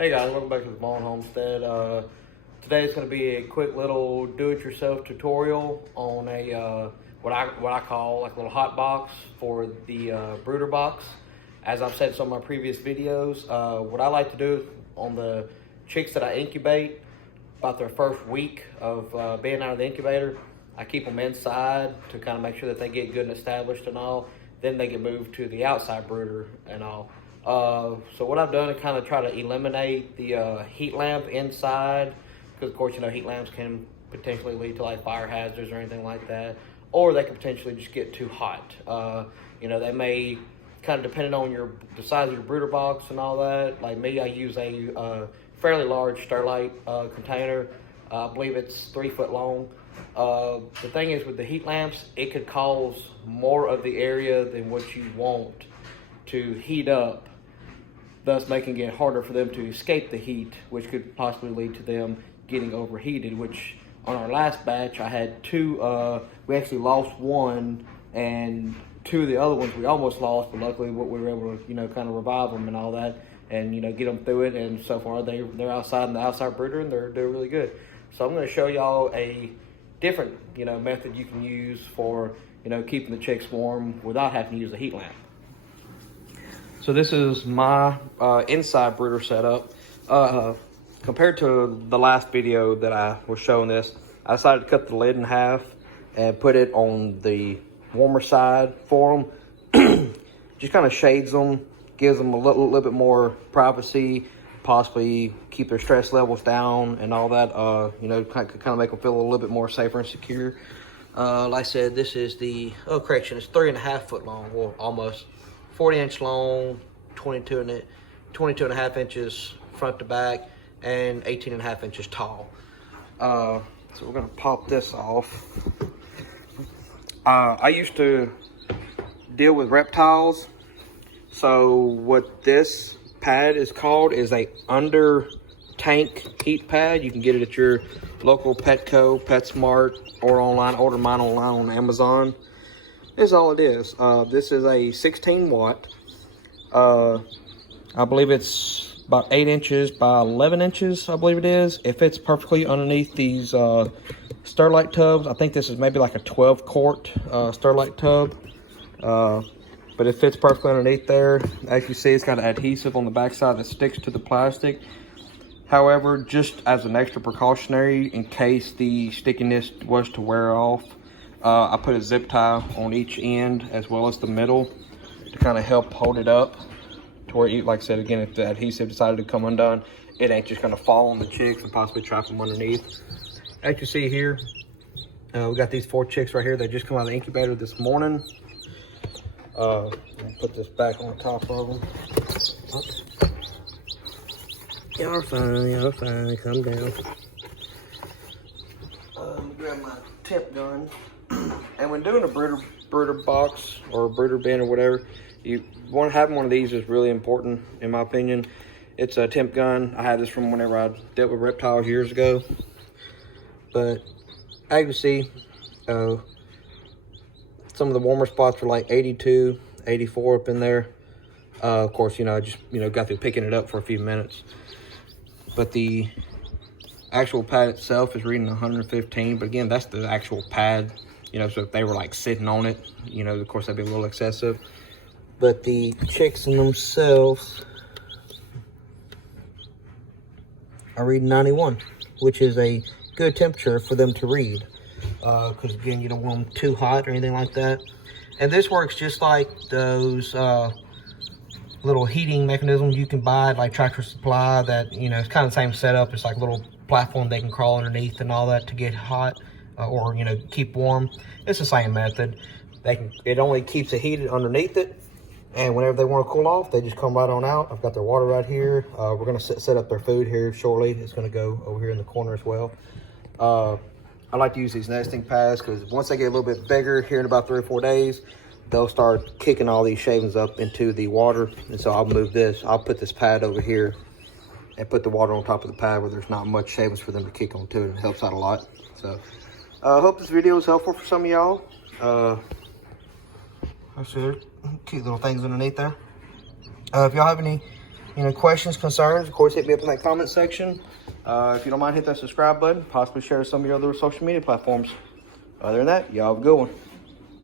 Hey guys, welcome back to the Vaughn Homestead. Today is going to be a quick little do-it-yourself tutorial on a what I call like a little hot box for the brooder box. As I've said in some of my previous videos, what I like to do on the chicks that I incubate, about their first week of being out of the incubator, I keep them inside to kind of make sure that they get good and established and all. Then they get moved to the outside brooder and all. So what I've done is kind of try to eliminate the heat lamp inside, because of course, you know, heat lamps can potentially lead to like fire hazards or anything like that, or they can potentially just get too hot. You know, they may, kind of depending on the size of your brooder box and all that. Like me, I use a fairly large Sterlite container. I believe it's 3 foot long. The thing is, with the heat lamps, it could cause more of the area than what you want to heat up, thus making it harder for them to escape the heat, which could possibly lead to them getting overheated. Which on our last batch, I had two, we actually lost one, and two of the other ones we almost lost, but luckily we were able to, you know, kind of revive them and all that, and, you know, get them through it. And so far they're outside in the outside brooder, and they're doing really good. So I'm going to show y'all a different, you know, method you can use for, you know, keeping the chicks warm without having to use a heat lamp. So this is my inside brooder setup. Compared to the last video that I was showing this, I decided to cut the lid in half and put it on the warmer side for them. Just kind of shades them, gives them a little bit more privacy, possibly keep their stress levels down and all that. You know, kind of make them feel a little bit more safer and secure. Like I said, this is the, oh correction, it's 3.5 foot long, well almost. 40-inch long, 22 and a half inches front to back, and 18.5 inches tall. So we're gonna pop this off. I used to deal with reptiles. So what this pad is called is a under tank heat pad. You can get it at your local Petco, PetSmart, or online. Order mine online on Amazon. This is all it is. This is a 16 watt. I believe it's about 8 inches by 11 inches, I believe it is. It fits perfectly underneath these Sterlite tubs. I think this is maybe like a 12 quart Sterlite tub. But it fits perfectly underneath there. As you see, it's got an adhesive on the backside that sticks to the plastic. However, just as an extra precautionary, in case the stickiness was to wear off, I put a zip tie on each end as well as the middle to kind of help hold it up to where, like I said, again, if the adhesive decided to come undone, it ain't just going to fall on the chicks and possibly trap them underneath. As you see here, we got these 4 chicks right here. They just come out of the incubator this morning. I'll put this back on top of them. Y'all fine, y'all fine. Come down. Grab my temp gun. And when doing a brooder box or a brooder bin or whatever, you want to have one of these is really important, in my opinion. It's a temp gun. I had this from whenever I dealt with reptiles years ago. But as you see, some of the warmer spots were like 82, 84 up in there. Of course, you know, I just, you know, got through picking it up for a few minutes. But the actual pad itself is reading 115. But again, that's the actual pad. You know, so if they were like sitting on it, you know, of course that'd be a little excessive. But the chicks in themselves are reading 91, which is a good temperature for them to read. Because again, you don't want them too hot or anything like that. And this works just like those little heating mechanisms you can buy at like Tractor Supply. That, you know, it's kind of the same setup. It's like a little platform they can crawl underneath and all that to get hot. Or, you know, keep warm. It's the same method. It only keeps it heated underneath it, and whenever they want to cool off, they just come right on out. I've got their water right here. We're going to set up their food here shortly. It's going to go over here in the corner as well. I like to use these nesting pads because once they get a little bit bigger, here in about 3 or 4 days, they'll start kicking all these shavings up into the water. And so I'll move this. I'll put this pad over here and put the water on top of the pad where there's not much shavings for them to kick onto it. It helps out a lot. So I hope this video is helpful for some of y'all. I see cute little things underneath there. If y'all have any Any questions, concerns, of course, hit me up in that comment section. If you don't mind, hit that subscribe button. Possibly share some of your other social media platforms. Other than that, y'all have a good one.